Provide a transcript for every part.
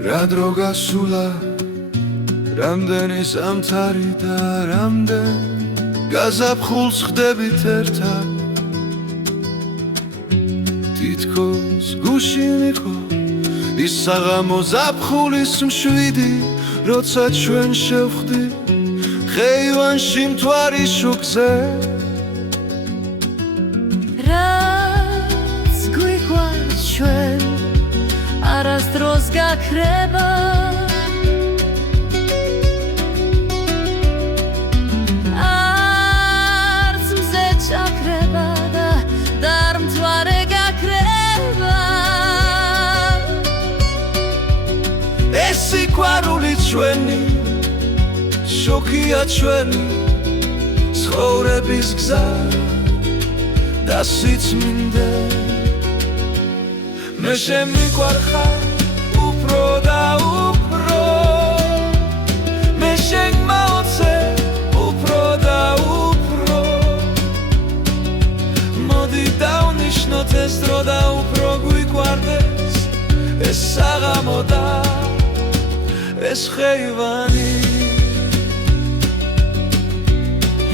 რა დრო გასულა რამდენი ზამთარი და რამდენ გაზაფხულს ხდებით ერთად თითქოს გუშინ იყო ის საღამო ზაფხულის მშვიდი როცა ჩვენ შევხვდით ხეივანში მთვარის შუქზე რაც გვიყვარს ჩვენ არასდროს გაქრება არც მზე ჩაქრება და დამთვარე გაქრება ეს სიყვარული ჩვენი შოქია ჩვენი ცხოვრების გზა და სიწმინდე მე შემიყვარხარ უფრო და უფრო მე შეგმაოცე უფრო და უფრო მოდი დავნიშნოთ ეს დრო და უფრო გვიყვარდეს ეს საღამო და ეს ხეივანი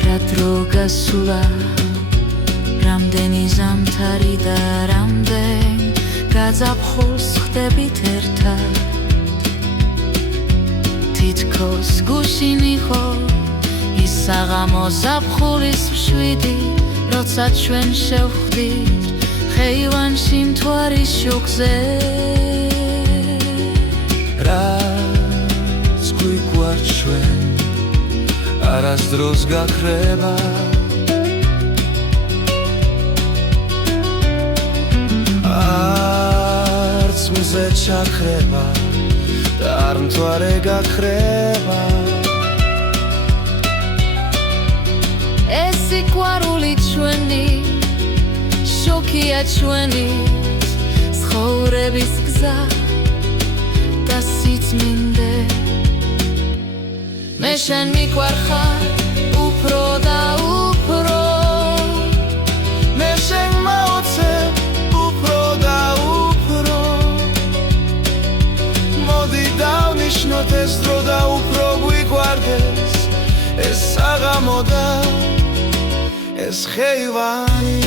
რა დრო გასულა რამდენი ზამთარი და რამდენ გაზაფხულს ხდებით ერთად თითქოს გუშინ იყო ის საღამო ზაფხულის მშვიდი როცა ჩვენ შევხვდით ხეივანში მთვარის შუქზე რაც გვიყვარს ჩვენ არასდროს გაქრება არც მზე ჩაქრება და არ მთვარე გაქრება ეს სიყვარული ჩვენი შოქია ჩვენი ცხოვრების გზა და სიწმინდე მე შენ მიყვარხარ უფრო და უფრო მე შეგმაოცებ უფრო და უფრო მოდი დავნიშნოთ ეს დრო და უფრო გვიყვარდეს ეს საღამო და ეს ხეივანი